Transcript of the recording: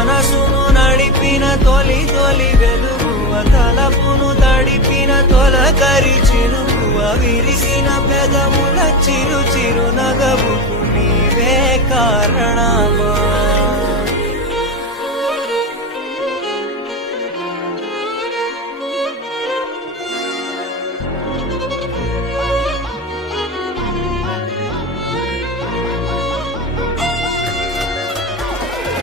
మనసును నడిపిన తొలి తొలి వెలుగువ తలపును తడిపిన తొలకరి చిరుకువ విరిసిన పెదముల చిరు చిరు నగవుకు నీవే కారణమా